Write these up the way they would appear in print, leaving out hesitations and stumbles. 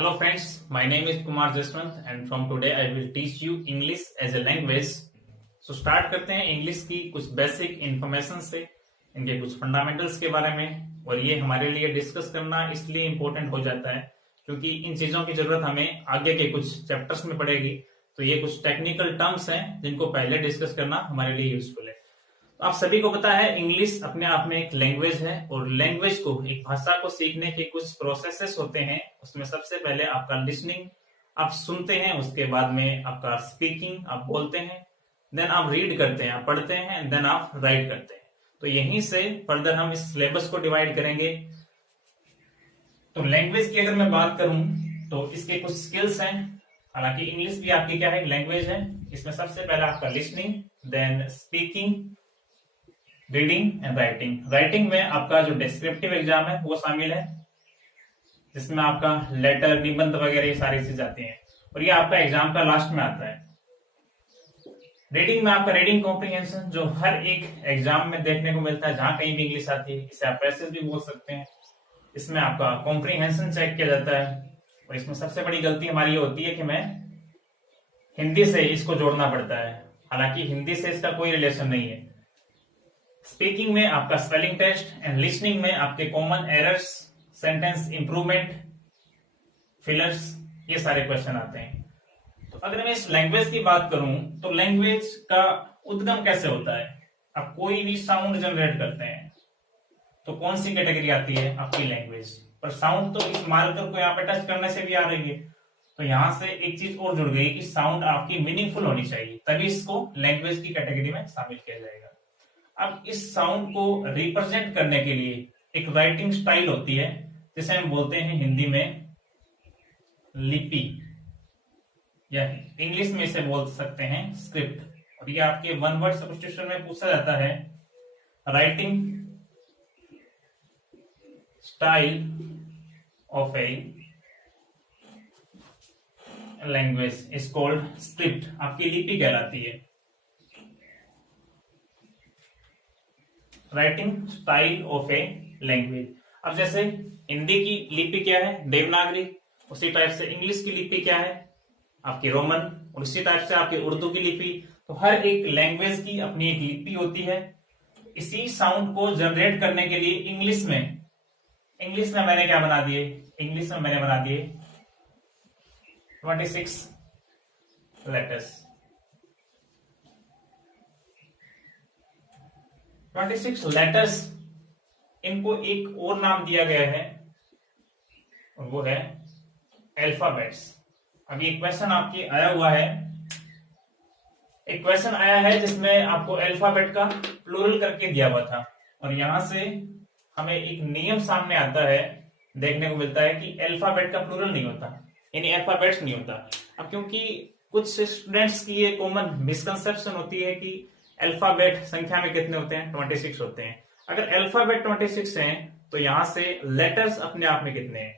Hello friends, my name is Kumar Jaswant and from today I will teach you English as a language. So start करते हैं English की कुछ basic information से, इनके कुछ fundamentals के बारे में। और ये हमारे लिए डिस्कस करना इसलिए इम्पोर्टेंट हो जाता है क्योंकि इन चीजों की जरूरत हमें आगे के कुछ चैप्टर्स में पड़ेगी। तो ये कुछ टेक्निकल टर्म्स हैं जिनको पहले डिस्कस करना हमारे लिए यूजफुल है। तो आप सभी को पता है इंग्लिश अपने आप में एक लैंग्वेज है और लैंग्वेज को, एक भाषा को सीखने के कुछ प्रोसेसेस होते हैं। उसमें सबसे पहले आपका लिसनिंग, आप सुनते हैं, उसके बाद में आपका स्पीकिंग, आप बोलते हैं, देन आप रीड करते हैं, आप पढ़ते हैं, देन आप राइट करते हैं। तो यहीं से फर्दर हम इस सिलेबस को डिवाइड करेंगे। तो लैंग्वेज की अगर मैं बात करूं तो इसके कुछ स्किल्स हैं। हालांकि इंग्लिश भी आपकी क्या है, एक लैंग्वेज है। इसमें सबसे पहला आपका listening, then speaking, reading and writing. Writing में आपका जो डिस्क्रिप्टिव एग्जाम है वो शामिल है, जिसमें आपका लेटर, निबंध वगैरह ये सारी चीज आती हैं और ये आपका एग्जाम का लास्ट में आता है। रीडिंग में आपका रीडिंग कॉम्प्रिहेंशन, जो हर एक एग्जाम में देखने को मिलता है, जहां कहीं भी इंग्लिश आती है, इसे आप पैसेज भी बोल सकते हैं। इसमें आपका कॉम्प्रिहेंशन चेक किया जाता है और इसमें सबसे बड़ी गलती हमारी ये होती है कि मैं हिंदी से इसको जोड़ना पड़ता है, हालांकि हिंदी से इसका कोई रिलेशन नहीं है। स्पीकिंग में आपका स्पेलिंग टेस्ट एंड लिसनिंग में आपके common errors, sentence improvement, fillers, ये सारे क्वेश्चन आते हैं। तो अगर मैं इस लैंग्वेज की बात करूं तो लैंग्वेज का उद्गम कैसे होता है। आप कोई भी साउंड जनरेट करते हैं तो कौन सी कैटेगरी आती है, आपकी लैंग्वेज। पर साउंड तो इस मार्कर को यहाँ पे टच करने से भी आ रही है। तो यहां से एक चीज और जुड़ गई कि साउंड आपकी मीनिंगफुल होनी चाहिए, तभी इसको लैंग्वेज की कैटेगरी में शामिल किया जाएगा। अब इस साउंड को रिप्रेजेंट करने के लिए एक राइटिंग स्टाइल होती है, जिसे हम बोलते हैं हिंदी में लिपि, या इंग्लिश में इसे बोल सकते हैं स्क्रिप्ट। और ये आपके वन वर्ड सब्स्टिट्यूशन में पूछा जाता है। Writing style of a language is called script, आपकी लिपि कहलाती है। Writing style of a language. अब जैसे हिंदी की लिपि क्या है, देवनागरी, उसी टाइप से इंग्लिश की लिपि क्या है, आपकी रोमन, और उसी टाइप से आपकी उर्दू की लिपि। तो हर एक लैंग्वेज की अपनी एक लिपि होती है। इसी साउंड को जनरेट करने के लिए इंग्लिश में मैंने क्या बना दिए, इंग्लिश में मैंने बना दिए 26 लेटर्स। 26 लेटर्स, इनको एक और नाम दिया गया है और वो है अल्फाबेट्स। अभी एक क्वेश्चन आपकी आया हुआ है, एक क्वेश्चन आया है जिसमें आपको अल्फाबेट का प्लूरल करके दिया हुआ था और यहां से हमें एक नियम सामने आता है, देखने को मिलता है कि अल्फाबेट का प्लूरल नहीं होता, यानी अल्फाबेट्स नहीं होता। अब क्योंकि कुछ स्टूडेंट्स की ये कॉमन मिसकंसेप्शन होती है कि अल्फाबेट संख्या में कितने होते हैं, 26 होते हैं। अगर अल्फाबेट 26 हैं तो यहां से लेटर्स अपने आप में कितने हैं,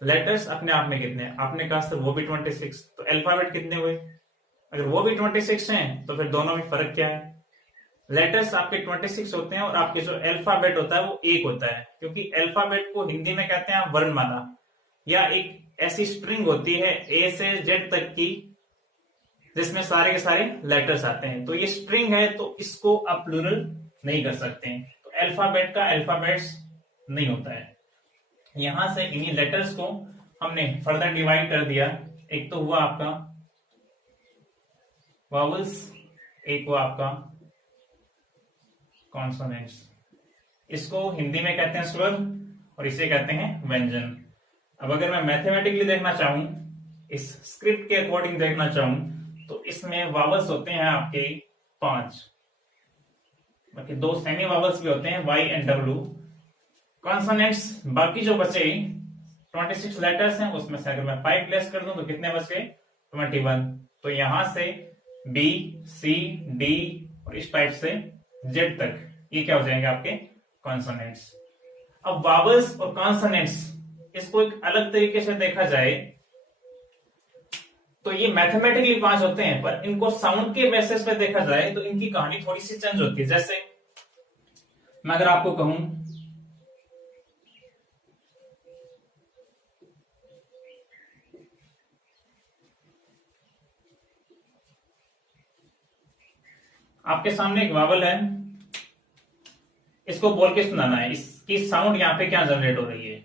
लेटर्स अपने आप में कितने हैं, आपने कहा सर वो भी 26, तो अल्फाबेट कितने हुए। अगर वो भी 26 हैं तो फिर दोनों में फर्क क्या है। लेटर्स आपके 26 होते हैं और आपके जो अल्फाबेट होता है वो एक होता है, क्योंकि अल्फाबेट को हिंदी में कहते हैं वर्णमाला, या एक ऐसी स्ट्रिंग होती है ए से जेड तक की जिसमें सारे के सारे लेटर्स आते हैं। तो ये स्ट्रिंग है तो इसको आप प्लूरल नहीं कर सकते हैं। तो अल्फाबेट का अल्फाबेट्स नहीं होता है। यहां से इन्हीं लेटर्स को हमने फर्दर डिवाइड कर दिया। एक तो हुआ आपका वावल्स, एक हुआ आपका कॉन्सोनेंट्स। इसको हिंदी में कहते हैं स्वर और इसे कहते हैं व्यंजन। अब अगर मैं मैथमेटिकली देखना चाहूं, इस स्क्रिप्ट के अकॉर्डिंग देखना चाहूं, तो इसमें वावल्स होते हैं आपके 5, बाकी 2 सेमी वावल्स भी होते हैं Y एंड W। कॉन्सोनेंट्स बाकी जो बचे 26 लेटर्स हैं, उसमें से अगर मैं 5 प्लेस कर दूं तो कितने बचे, 21। तो यहां से B, C, D और इस टाइप से Z तक ये क्या हो जाएंगे आपके कॉन्सोनेंट्स। अब वावल्स और कॉन्सोनेंट्स, इसको एक अलग तरीके से देखा जाए तो ये मैथमेटिकली 5 होते हैं, पर इनको साउंड के बेसिस पे देखा जाए तो इनकी कहानी थोड़ी सी चेंज होती है। जैसे मैं अगर आपको कहूं आपके सामने एक वावल है, इसको बोल के सुनाना है, इसकी साउंड यहाँ पे क्या जनरेट हो रही है।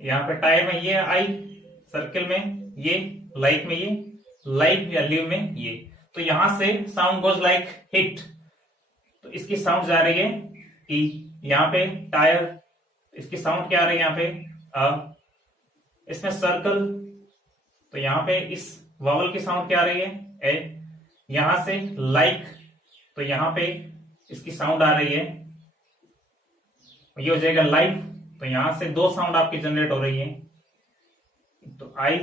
यहाँ पे टायर में ये आई, सर्किल में ये, लाइक में ये, लाइक या लिव में ये। तो यहां से साउंड गोज लाइक हिट, तो इसकी साउंड जा रही है ई। यहाँ पे टायर, इसकी साउंड क्या आ रही है यहाँ पे अ। इसमें सर्कल, तो यहाँ पे इस वावल की साउंड क्या आ रही है ए। यहां से लाइक, तो यहाँ पे इसकी साउंड आ रही है, ये हो जाएगा लाइव। तो यहां से दो साउंड आपकी जनरेट हो रही है, तो आई,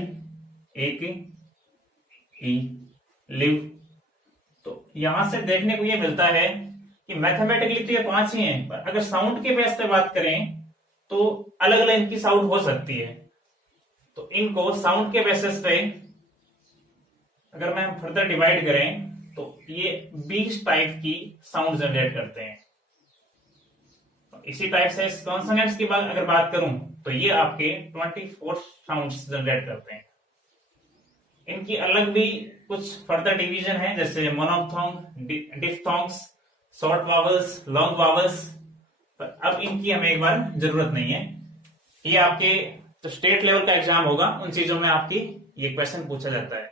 एक ई, लिव। तो यहां से देखने को ये मिलता है कि मैथमेटिकली तो ये 5 ही हैं, पर अगर साउंड के बेस पे बात करें तो अलग अलग इनकी साउंड हो सकती है। तो इनको साउंड के बेसिस पे अगर मैं फर्दर डिवाइड करें तो ये 20 टाइप की साउंड जनरेट करते हैं। तो इसी टाइप से कॉन्सोनेंट्स की बात अगर बात करूं तो ये आपके 24 साउंड्स जनरेट करते हैं। इनकी अलग भी कुछ फर्दर डिवीजन है, जैसे monophthong, diphthongs, short vowels, long vowels, पर अब इनकी हमें एक बार जरूरत नहीं है। ये आपके जो स्टेट लेवल का एग्जाम होगा उन चीजों में आपकी ये क्वेश्चन पूछा जाता है।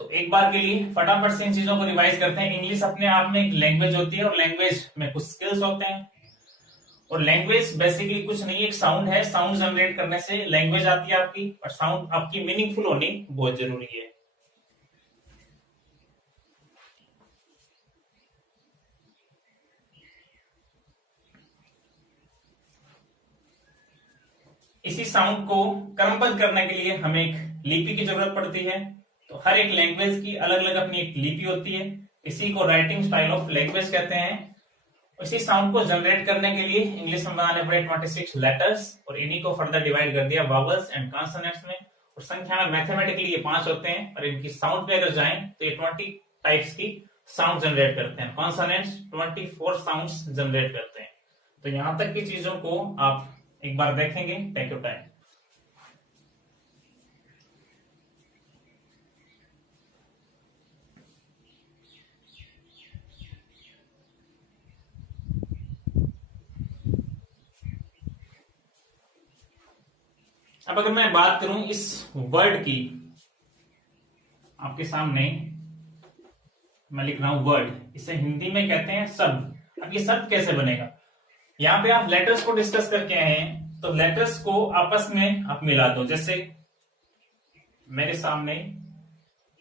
तो एक बार के लिए फटाफट से इन चीजों को रिवाइज करते हैं। इंग्लिश अपने आप में एक लैंग्वेज होती है और लैंग्वेज में कुछ स्किल्स होते हैं। और लैंग्वेज बेसिकली कुछ नहीं, एक साउंड है, साउंड जनरेट करने से लैंग्वेज आती है आपकी, और साउंड आपकी मीनिंगफुल होनी बहुत जरूरी है। इसी साउंड को क्रमबद्ध करने के लिए हमें एक लिपि की जरूरत पड़ती है। तो हर एक लैंग्वेज की अलग अलग अपनी एक लिपि होती है, इसी को राइटिंग स्टाइल ऑफ लैंग्वेज कहते हैं। इसी साउंड को जनरेट करने के लिए इंग्लिश में बनाने पड़े 26 लेटर्स, और इन्हीं को फर्दर डिवाइड कर दिया वावल्स एंड कॉन्सोनेंट्स में। और संख्या में मैथमेटिकली ये 5 होते हैं, और इनकी साउंड पे अगर जाएं तो ये 20 टाइप्स की साउंड जनरेट करते हैं। कॉन्सोनेंट्स 24 साउंड्स जनरेट करते हैं। तो यहां तक की चीजों को आप एक बार देखेंगे, टेक योर टाइम। अब अगर मैं बात करूं इस वर्ड की, आपके सामने मैं लिख रहा हूं वर्ड, इसे हिंदी में कहते हैं शब्द। अब ये शब्द कैसे बनेगा, यहां पे आप लेटर्स को डिस्कस करके आए हैं, तो लेटर्स को आपस में आप मिला दो। जैसे मेरे सामने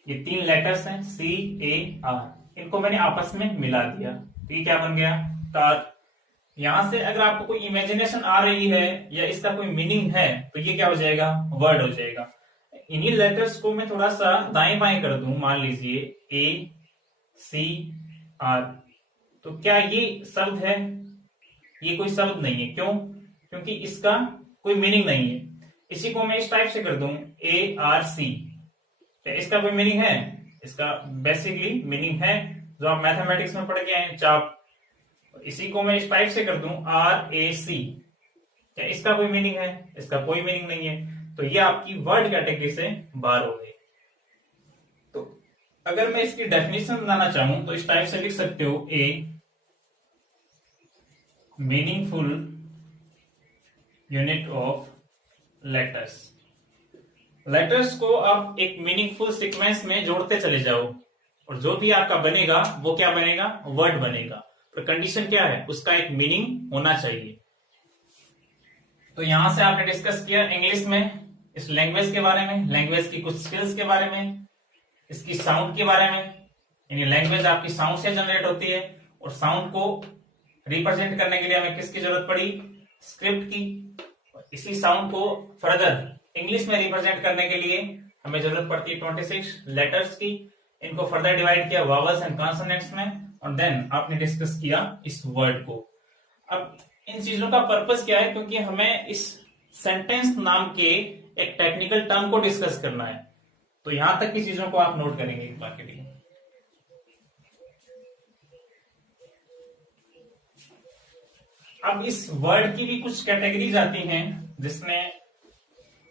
ये 3 लेटर्स हैं CAR, इनको मैंने आपस में मिला दिया, तो ये क्या बन गया कार। यहां से अगर आपको कोई इमेजिनेशन आ रही है या इसका कोई मीनिंग है तो ये क्या हो जाएगा, वर्ड हो जाएगा। इन्हीं लेटर्स को मैं थोड़ा सा दाएं बाएं कर दूं, मान लीजिए ACR, तो क्या ये शब्द है, ये कोई शब्द नहीं है। क्यों, क्योंकि इसका कोई मीनिंग नहीं है। इसी को मैं इस टाइप से कर दूं ARC, क्या इसका कोई मीनिंग है, इसका बेसिकली मीनिंग है जो आप मैथमेटिक्स में पढ़ के आए हैं, चाप। इसी को मैं इस टाइप से कर दूं RAC, क्या इसका कोई मीनिंग है, इसका कोई मीनिंग नहीं है। तो ये आपकी वर्ड कैटेगरी से बाहर हो गई। तो अगर मैं इसकी डेफिनेशन बनाना चाहूं तो इस टाइप से लिख सकते हो, ए meaningful unit of letters. Letters को आप एक मीनिंगफुल सीक्वेंस में जोड़ते चले जाओ, और जो भी आपका बनेगा वो क्या बनेगा, वर्ड बनेगा। पर कंडीशन क्या है, उसका एक मीनिंग होना चाहिए। तो यहां से आपने डिस्कस किया इंग्लिश में इस लैंग्वेज के बारे में, लैंग्वेज की कुछ स्किल्स के बारे में, इसकी साउंड के बारे में। यानी लैंग्वेज आपकी साउंड से जनरेट होती है, और साउंड को रिप्रेजेंट करने के लिए हमें किसकी जरूरत पड़ी, स्क्रिप्ट की। इसी साउंड को फर्दर इंग्लिश में रिप्रेजेंट करने के लिए हमें जरूरत पड़ती है 26 लेटर्स की। इनको फर्दर डिवाइड किया वावल्स एंड कॉन्सोनेंट्स में, और देन आपने डिस्कस किया इस वर्ड को। अब इन चीजों का पर्पस क्या है, क्योंकि हमें इस सेंटेंस नाम के एक टेक्निकल टर्म को डिस्कस करना है। तो यहां तक की चीजों को आप नोट करेंगे एक बार के लिए। अब इस वर्ड की भी कुछ कैटेगरीज आती हैं जिसमें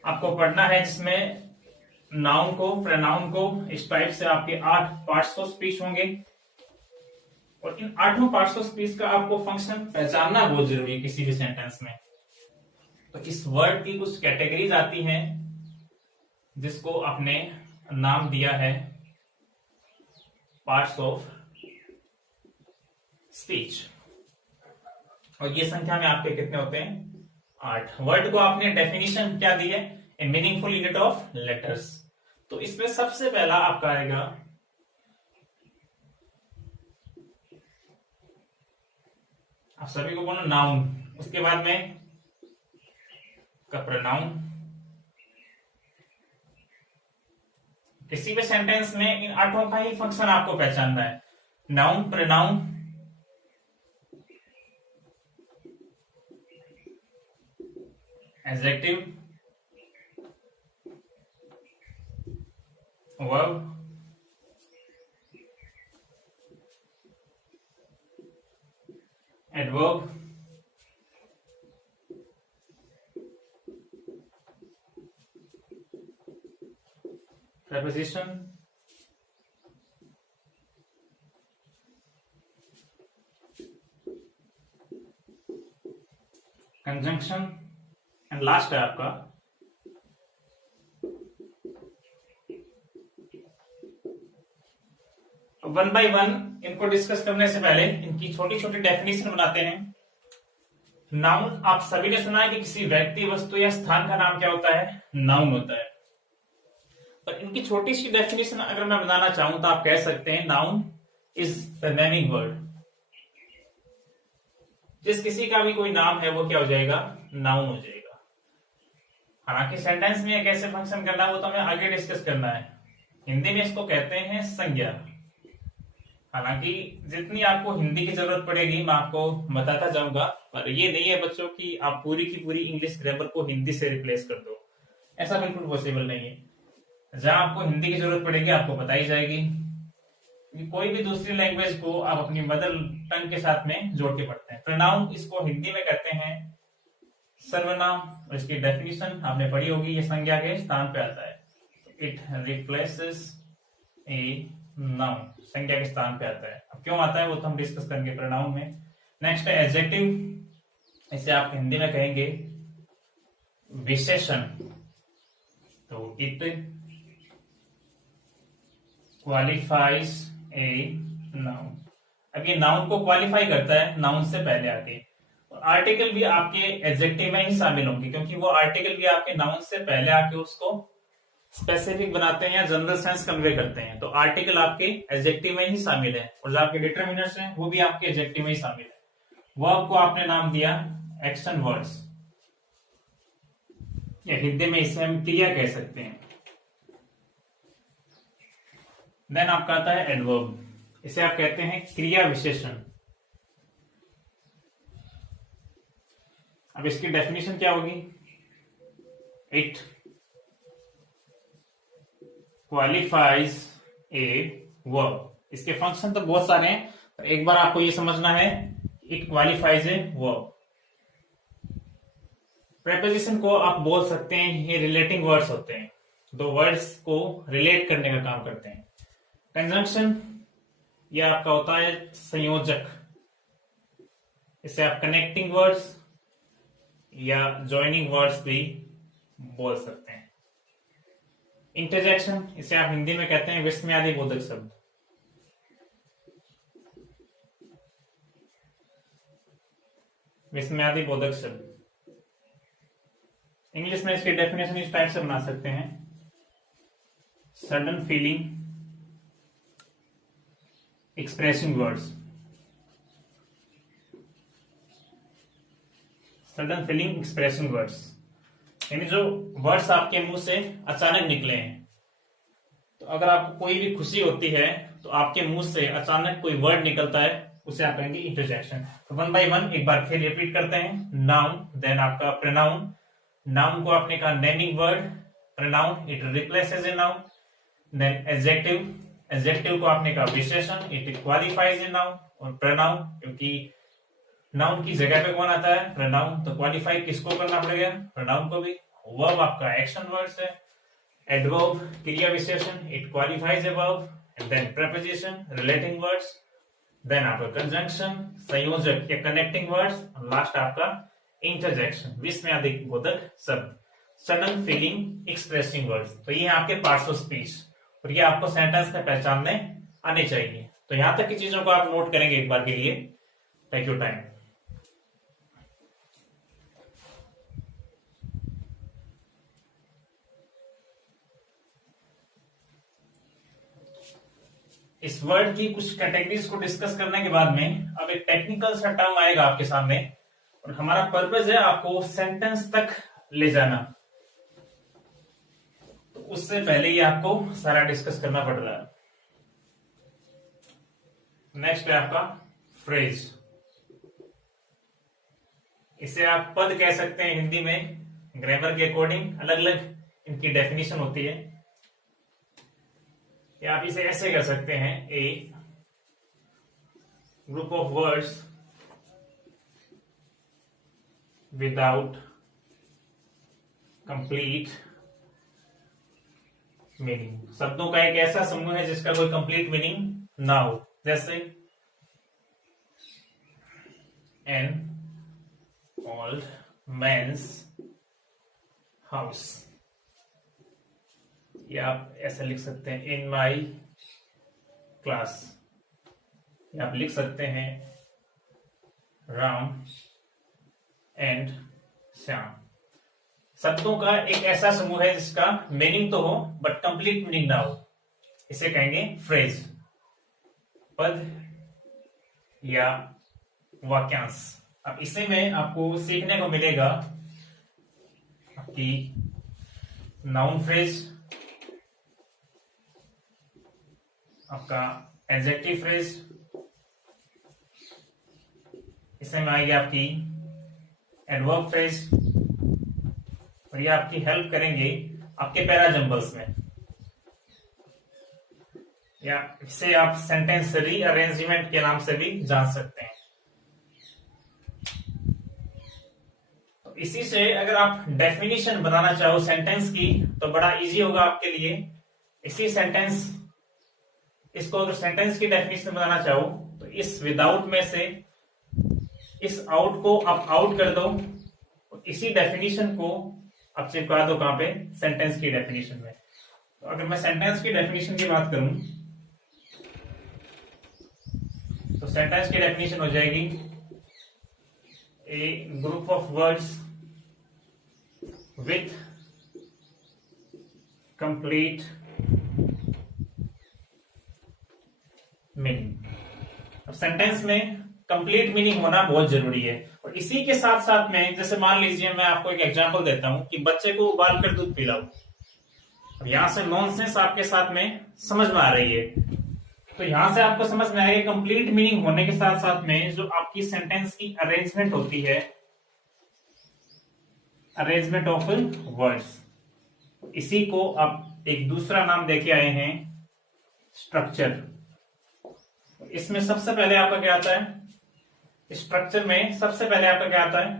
आपको पढ़ना है, जिसमें नाउन को, प्रोनाउन को, इस टाइप से आपके 8 पार्ट्स ऑफ स्पीच होंगे और इन 8 पार्ट्स ऑफ स्पीच का आपको फंक्शन पहचानना बहुत जरूरी है किसी भी सेंटेंस में। तो इस वर्ड की कुछ कैटेगरीज आती हैं जिसको आपने नाम दिया है पार्ट्स ऑफ स्पीच, और ये संख्या में आपके कितने होते हैं? 8। वर्ड को आपने डेफिनेशन क्या दी है? ए मीनिंगफुल यूनिट ऑफ लेटर्स। तो इसमें सबसे पहला आपका आएगा आप सभी को बोलो नाउन, उसके बाद में प्रोनाउन। किसी भी सेंटेंस में इन 8 का ही फंक्शन आपको पहचानना है। Noun, pronoun, adjective, verb, adverb, preposition, conjunction and last है आपका वन बाय वन। इनको डिस्कस करने से पहले इनकी छोटी छोटी डेफिनेशन बनाते हैं। नाउन आप सभी ने सुना है कि किसी व्यक्ति, वस्तु या स्थान का नाम क्या होता है? नाउन होता है। पर इनकी छोटी सी डेफिनेशन अगर मैं बनाना चाहूं तो आप कह सकते हैं noun is the naming word. जिस किसी का भी कोई नाम है वो क्या हो जाएगा? नाउन हो जाएगा। हालांकि सेंटेंस में कैसे फंक्शन करना है वो तो हमें आगे डिस्कस करना है। हिंदी में इसको कहते हैं संज्ञा। हालांकि जितनी आपको हिंदी की जरूरत पड़ेगी मैं आपको बताता जाऊंगा, पर ये नहीं है बच्चों कि आप पूरी की पूरी इंग्लिश ग्रामर को हिंदी से रिप्लेस कर दो, ऐसा बिल्कुल पॉसिबल नहीं है। जहां आपको हिंदी की जरूरत पड़ेगी आपको बताई जाएगी। कोई भी दूसरी लैंग्वेज को आप अपनी मदर टंग के साथ में जोड़ के पढ़ते हैं। प्रोनाउन इसको हिंदी में कहते हैं सर्वनाम, और इसकी डेफिनेशन आपने पढ़ी होगी, ये संज्ञा के स्थान पे आता है। इट रिप्लेसेस ए नाउन, संज्ञा के स्थान पे आता है। अब क्यों आता है वो तो हम डिस्कस करेंगे प्रोनाउन में। नेक्स्ट है एडजेक्टिव, इसे आप हिंदी में कहेंगे विशेषण। तो इट क्वालिफाइज ए नाउन। अब ये नाउन को क्वालिफाई करता है नाउन से पहले आके। आर्टिकल भी आपके एडजेक्टिव में ही शामिल होंगे, क्योंकि वो आर्टिकल भी आपके नाउन से पहले आके उसको स्पेसिफिक बनाते हैं या जनरल सेंस कन्वे करते हैं। तो आर्टिकल आपके एडजेक्टिव में ही शामिल है, और जो आपके डिटरमिनर्स हैं वो भी आपके एडजेक्टिव में ही शामिल है। वर्ब को आपने नाम दिया एक्शन वर्ड्स, या हिंदी में इसे हम क्रिया कह सकते हैं। देन आपका आता है एडवर्ब, इसे आप कहते हैं क्रिया विशेषण। अब इसकी डेफिनेशन क्या होगी? It qualifies a verb. इसके फंक्शन तो बहुत सारे हैं, पर एक बार आपको ये समझना है, it qualifies a verb. Preposition को आप बोल सकते हैं ये रिलेटिंग वर्ड्स होते हैं, दो वर्ड्स को रिलेट करने का काम करते हैं। कंजंक्शन ये आपका होता है संयोजक, इसे आप कनेक्टिंग वर्ड्स या ज्वाइनिंग वर्ड्स भी बोल सकते हैं। इंटरजेक्शन इसे आप हिंदी में कहते हैं विस्मयादि बोधक शब्द। विस्मयादि बोधक शब्द इंग्लिश में इसकी डेफिनेशन इस टाइप से बना सकते हैं, sudden feeling expressing words. Sudden feeling expressing words यानी जो वर्ड्स आपके मुंह से अचानक निकले हैं। तो अगर आपको कोई भी खुशी होती है तो आपके मुंह से अचानक कोई वर्ड निकलता है, उसे आप कहेंगे इंटरजेक्शन। तो वन बाय वन एक बार फिर रिपीट करते हैं। नाउन, देन आपका प्रोनाउन। नाउन को आपने कहा naming word, pronoun it replaces a noun. Then adjective, adjective को आपने कहा विशेषण, इट क्वालिफाइज ए नाउन। और प्रोनाउन, क्योंकि नाउन की जगह पे कौन आता है? प्रोनाउन, तो क्वालिफाई किसको करना पड़ेगा? प्रोनाउन को भी। वर्ब आपका एक्शन वर्ड्स है। adverb क्रिया विशेषण, it qualifies a verb, and then preposition relating words, then आपका conjunction संयोजक या connecting words, और लास्ट आपका interjection विस्मयादिक बोधक शब्द, sudden feeling expressing words। तो ये आपके पार्ट्स ऑफ स्पीच और ये आपको सेंटेंस में पहचानने आने चाहिए। तो यहां तक की चीजों को आप नोट करेंगे एक बार के लिए। Take your time. इस वर्ड की कुछ कैटेगरीज को डिस्कस करने के बाद में अब एक टेक्निकल सा टर्म आएगा आपके सामने, और हमारा पर्पस है आपको सेंटेंस तक ले जाना। तो उससे पहले ही आपको सारा डिस्कस करना पड़ रहा है। नेक्स्ट है आपका फ्रेज। इसे आप पद कह सकते हैं हिंदी में, ग्रामर के अकॉर्डिंग अलग अलग इनकी डेफिनेशन होती है। या आप इसे ऐसे कह सकते हैं, a group of words without complete meaning. शब्दों का एक ऐसा समूह है जिसका कोई कंप्लीट मीनिंग ना हो, जैसे एन ओल्ड मैन्स हाउस। या आप ऐसा लिख सकते हैं, इन माई क्लास। या आप लिख सकते हैं, राम एंड श्याम। शब्दों का एक ऐसा समूह है जिसका मीनिंग तो हो बट कंप्लीट मीनिंग ना हो, इसे कहेंगे फ्रेज, पद या वाक्यांश। अब इसे में आपको सीखने को मिलेगा आपकी नाउन फ्रेज, आपका एडजेक्टिव फ्रेज, इसमें आएगी आपकी एडवर्ब फ्रेज, और ये आपकी हेल्प करेंगे आपके पैराजम्बल्स में। या इसे आप सेंटेंस रीअरेंजमेंट के नाम से भी जान सकते हैं। तो इसी से अगर आप डेफिनेशन बनाना चाहो सेंटेंस की तो बड़ा इजी होगा आपके लिए। इसी सेंटेंस इसको अगर सेंटेंस की डेफिनेशन बनाना चाहो तो इस विदाउट में से इस आउट को आप आउट कर दो, और इसी डेफिनेशन को आप चिपका दो कहां पे, सेंटेंस की डेफिनेशन में। तो अगर मैं सेंटेंस की डेफिनेशन की बात करूं तो सेंटेंस की डेफिनेशन हो जाएगी, a group of words with complete meaning. अब सेंटेंस में कंप्लीट मीनिंग होना बहुत जरूरी है। और इसी के साथ साथ में, जैसे मान लीजिए मैं आपको एक एग्जांपल देता हूं कि बच्चे को उबाल कर दूध पिलाओ। अब यहां से नॉनसेंस आपके साथ में समझ में आ रही है, तो यहां से आपको समझ में आएगा कंप्लीट मीनिंग होने के साथ साथ में जो आपकी सेंटेंस की अरेंजमेंट होती है, अरेंजमेंट ऑफ वर्ड्स, इसी को आप एक दूसरा नाम देके आए हैं, स्ट्रक्चर। इसमें सबसे पहले आपका क्या आता है, स्ट्रक्चर में सबसे पहले आपका क्या आता है,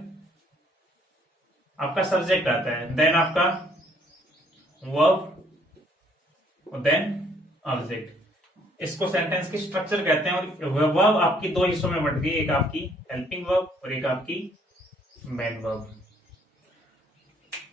आपका सब्जेक्ट आता है, देन आपका वर्ब और देन ऑब्जेक्ट। इसको सेंटेंस की स्ट्रक्चर कहते हैं। और वर्ब आपकी दो हिस्सों में बट गई, एक आपकी हेल्पिंग वर्ब और एक आपकी मेन वर्ब।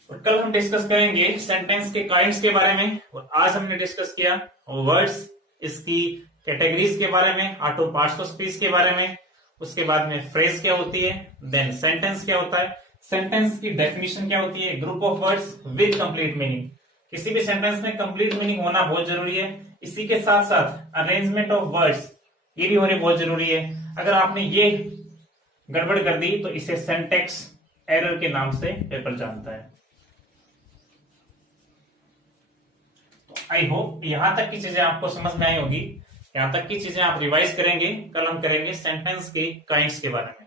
और कल हम डिस्कस करेंगे सेंटेंस के काइंड्स के बारे में, और आज हमने डिस्कस किया वर्ड्स, इसकी कैटेगरीज के बारे में, ऑटो पार्ट्स ऑफ स्पीच के बारे में, उसके बाद में फ्रेज क्या होती है, देन सेंटेंस क्या होता है, सेंटेंस की डेफिनेशन क्या होती है, group of words with complete meaning. किसी भी सेंटेंस में कंप्लीट मीनिंग होना बहुत जरूरी है। इसी के साथ साथ अरेंजमेंट ऑफ वर्ड्स ये भी होने बहुत जरूरी है। अगर आपने ये गड़बड़ कर दी तो इसे सिंटैक्स एरर के नाम से पेपर जानता है। आई होप यहां तक की चीजें आपको समझ में आई होगी। यहां तक की चीजें आप रिवाइज करेंगे। कल हम करेंगे सेंटेंस के काइंड्स के बारे में।